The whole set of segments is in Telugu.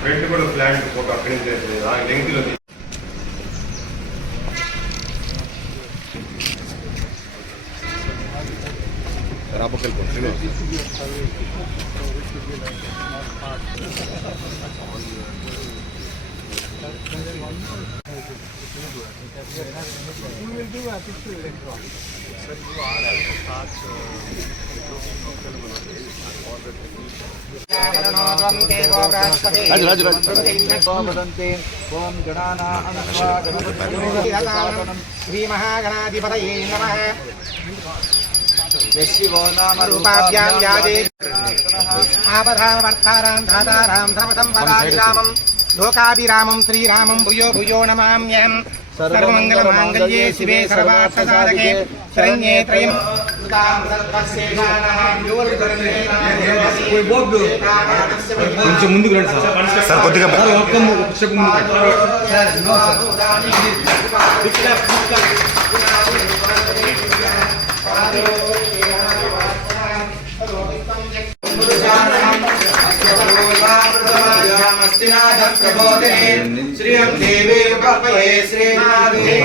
ఫ్రంట్ కూడా ఫ్లాట్ ఫోటో అక్కడి నుంచి లెంగ్త్లో రాబోకెళ్ళిపోతుంది. శ్రీ మహాగణాధిపతయే నమః. రూపాభ్యాం యాదే ఆపదావర్తారాం ధాతారాం ధర్మసంపదాభిరామం లోకాభిరామం శ్రీరామం భూయో భూయో నమామ్యహం. సర్వమంగళమాంగళ్యే శివే సర్వార్థసాధకే శరణ్యే త్రయం కొంచెం ముందుకు రండి సార్. కొద్దిగా శ్రీయం దేవీ కల్పయే శ్రీనాథే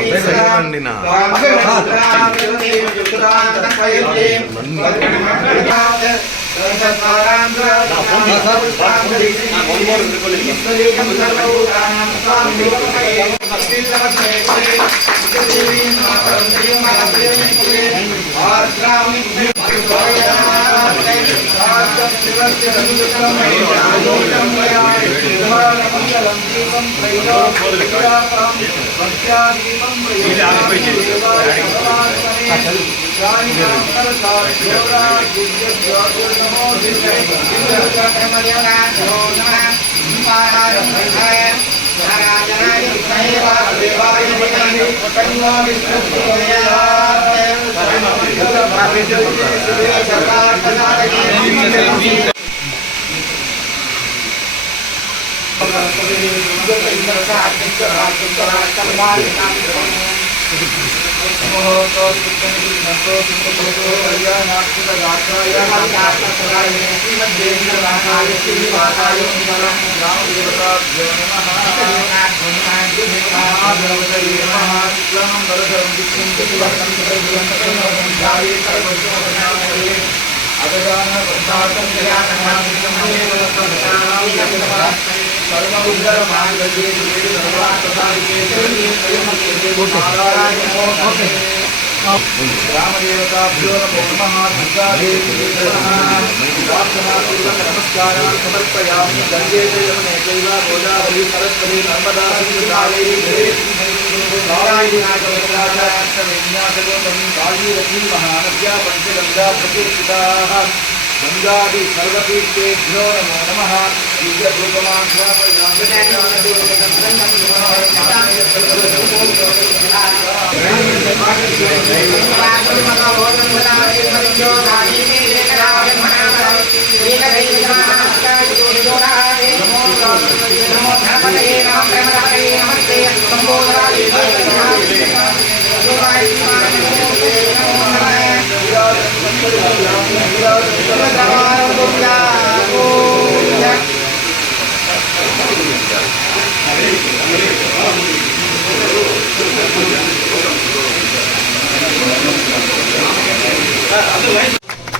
రామదేవతాభ్యో నమో నమః. దుర్గాదేవి నమస్కారాన్ సమర్పయామి. గంగే యమునే చైవ గోదావరి సరస్వతి నర్మదా సింధు కావేరీ భాగీరథీ మహానద్యా పంచగంగా ప్రకీర్తితాః. గంగాది సర్వతీర్థేభ్యో నమో నమః.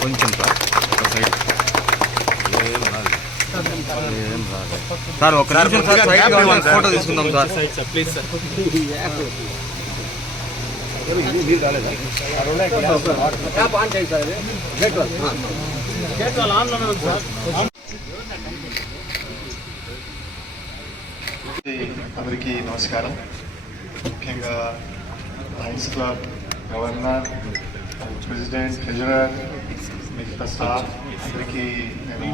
కొంచెం సార్ ఒక నిమిషం సార్, ఫోటో తీసుకుందాం సార్ ప్లీజ్ సార్. అందరికీ నమస్కారం. ముఖ్యంగా Lions club governor, president, treasurer, మిగతా స్టాఫ్ అందరికీ నేను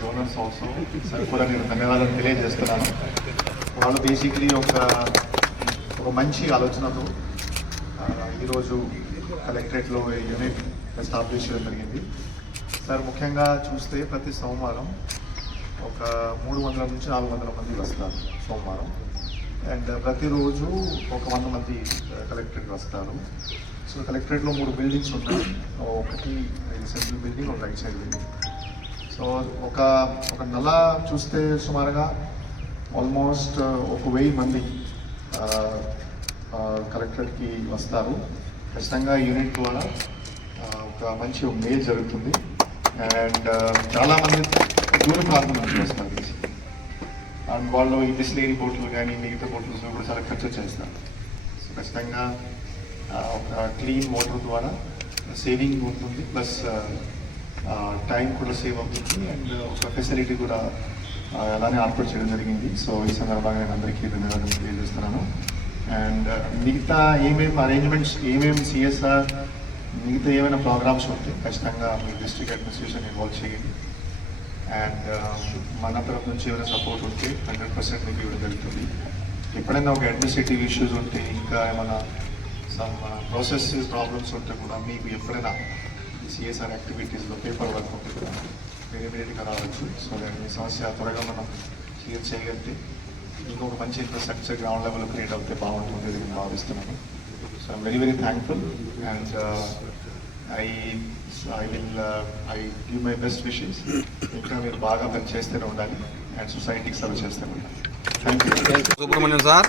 డోనర్స్ ఆల్సో సార్ కూడా నేను ధన్యవాదాలు తెలియజేస్తున్నాను. వాళ్ళు బేసిక్లీ ఒక మంచి ఆలోచనతో ఈరోజు కలెక్టరేట్లో యూనిట్ ఎస్టాబ్లిష్ చేయడం జరిగింది. సార్ ముఖ్యంగా చూస్తే ప్రతి సోమవారం ఒక 300 నుంచి 400 మంది వస్తారు సోమవారం. అండ్ ప్రతిరోజు ఒక 100 మంది కలెక్టరేట్ వస్తారు. సో కలెక్టరేట్లో 3 బిల్డింగ్స్ ఉన్నాయి. ఒకటి సెంట్రల్ బిల్డింగ్, ఒక రైట్ సైడ్ బిల్డింగ్. సో ఒక నెల చూస్తే సుమారుగా ఆల్మోస్ట్ 1000 మంది కలెక్టరేట్కి వస్తారు. ఖచ్చితంగా యూనిట్ ద్వారా ఒక మంచి మేల్ జరుగుతుంది. అండ్ చాలామంది దూర ప్రాంతం నుంచి వస్తారు. అండ్ వాళ్ళు ఈ బిస్లేరీ బోట్లు కానీ మిగతా బోట్లు కూడా చాలా ఖర్చు చేస్తారు. సో ఖచ్చితంగా ఒక క్లీన్ వాటర్ ద్వారా సేవింగ్ ఉంటుంది, ప్లస్ టైం కూడా సేవ్ అవుతుంది. అండ్ ఒక ఫెసిలిటీ కూడా అలానే ఏర్పాటు చేయడం జరిగింది. సో ఈ సందర్భంగా నేను అందరికీ ధన్యవాదాలు తెలియజేస్తున్నాను. అండ్ మిగతా ఏమేమి అరేంజ్మెంట్స్, ఏమేమి సిఎస్ఆర్, మిగతా ఏమైనా ప్రోగ్రామ్స్ ఉంటే ఖచ్చితంగా మీ డిస్ట్రిక్ట్ అడ్మినిస్ట్రేషన్ ఇన్వాల్వ్ చేయండి. అండ్ మన తరఫు నుంచి ఏమైనా సపోర్ట్ ఉంటే 100% మీకు ఇవ్వడం జరుగుతుంది. ఎప్పుడైనా ఒక అడ్మినిస్ట్రేటివ్ ఇష్యూస్ ఉంటే, ఇంకా ఏమైనా సమ్ ప్రాసెస్ ప్రాబ్లమ్స్ ఉంటే కూడా మీకు ఎప్పుడైనా సిఎస్ఆర్ యాక్టివిటీస్లో పేపర్ వర్క్ ఉంటే కూడా ఇమీడియట్గా రావచ్చు. సో దాని మీ సమస్య త్వరగా మనం క్లియర్ చేయగలిగితే ఇంకొక మంచి ఇన్ఫ్రాస్ట్రక్చర్ గ్రౌండ్ లెవెల్లో క్రియేట్ అవుతే బాగుంటుంది అని నేను భావిస్తున్నాను. So I'm very very thankful. And I give my best wishes. ఇంకా మీరు బాగా పని చేస్తూనే ఉండాలి అండ్ సొసైటీకి సర్వ్ చేస్తూనే ఉండాలి. Thank you. Subrahmanyam sir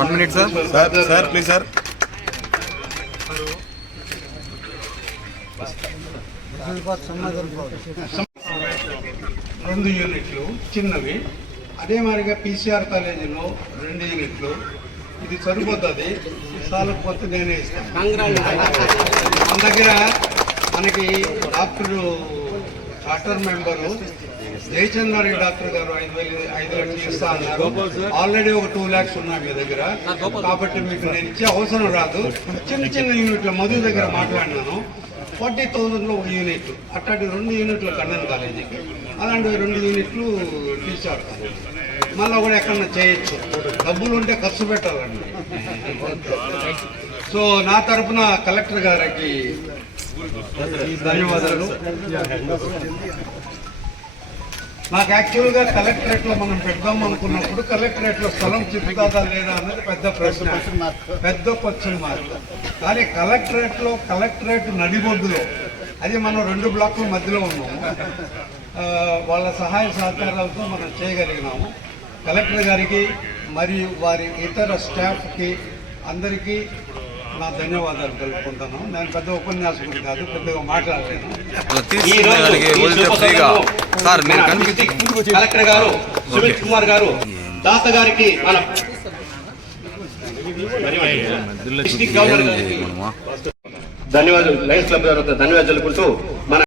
1 minute sir please sir. రెండు యూనిట్లు చిన్నవి, అదే మాదిరిగా PCR కాలేజీలో 2 యూనిట్లు. ఇది సరిపోతుంది, సాలకపోతే నేనే ఇస్తాను. మన దగ్గర మనకి డాక్టర్ మెంబరు జయచంద్రారెడ్డి డాక్టర్ గారు 5 లక్షలు ఇస్తా అన్నారు. ఆల్రెడీ ఒక 2 lakhs ఉన్నాయి మీ దగ్గర, కాబట్టి మీకు నేను ఇచ్చే అవసరం రాదు. చిన్న యూనిట్ల మధు దగ్గర మాట్లాడినాను, 40,000లో 1 యూనిట్, అట్లాంటి 2 యూనిట్లు కన్నన్ కాలేజీకి, అలాంటి 2 యూనిట్లు టీచర్ కాలేజీ. మళ్ళీ కూడా ఎక్కడన్నా చేయొచ్చు, డబ్బులు ఉంటే ఖర్చు పెట్టాలండి. సో నా తరఫున కలెక్టర్ గారికి ధన్యవాదాలు. నాకు యాక్చువల్గా కలెక్టరేట్లో మనం పెడదాం అనుకున్నప్పుడు కలెక్టరేట్లో స్థలం చిక్కుతుందా లేదా అన్నది పెద్ద ప్రశ్న, పెద్ద క్వశ్చన్ మార్క్. కానీ కలెక్టరేట్ నడిబొడ్డులో, అది మనం 2 బ్లాకుల మధ్యలో ఉన్నాము, వాళ్ళ సహాయ సహకారాలతో మనం చేయగలిగినాము. కలెక్టర్ గారికి మరియు వారి ఇతర స్టాఫ్కి అందరికీ నా ధన్యవాదాలు తెలుపుకుంటాను. నేను పెద్ద ఉపన్యాసకుడు కాదు, పెద్దగా మాట్లాడలేను. కలెక్టర్ గారు సుమిత్ కుమార్ గారు దాత గారికి మన డిస్ట్రిక్ట్ గవర్నర్ ధన్యవాదాలు, లయన్స్ క్లబ్ ధన్యవాదాలు తెలుపుకుంటూ మన